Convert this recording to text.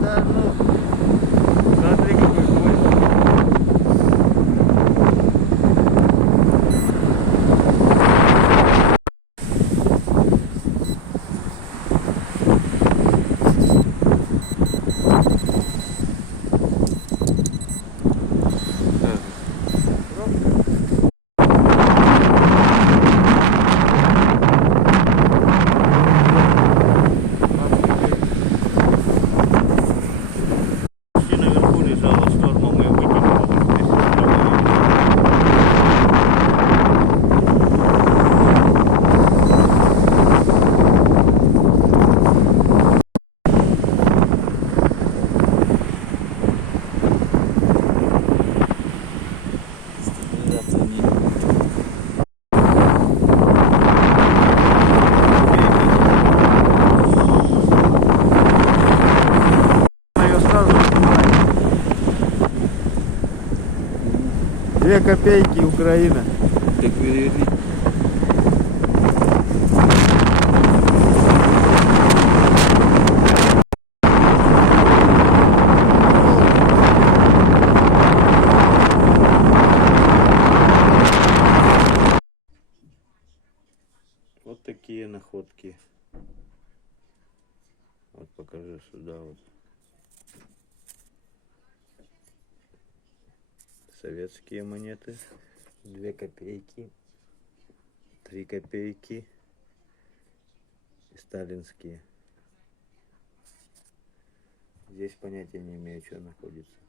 Да, ну, смотри, какой поезд. Наверху лежала штормом и вытекла. Стабилизация не. Ее сразу снимать. 2 копейки, Украина. Так переверни. Вот такие находки. Вот покажу сюда вот. Советские монеты. 2 копейки. 3 копейки. И сталинские. Здесь понятия не имею, что находится.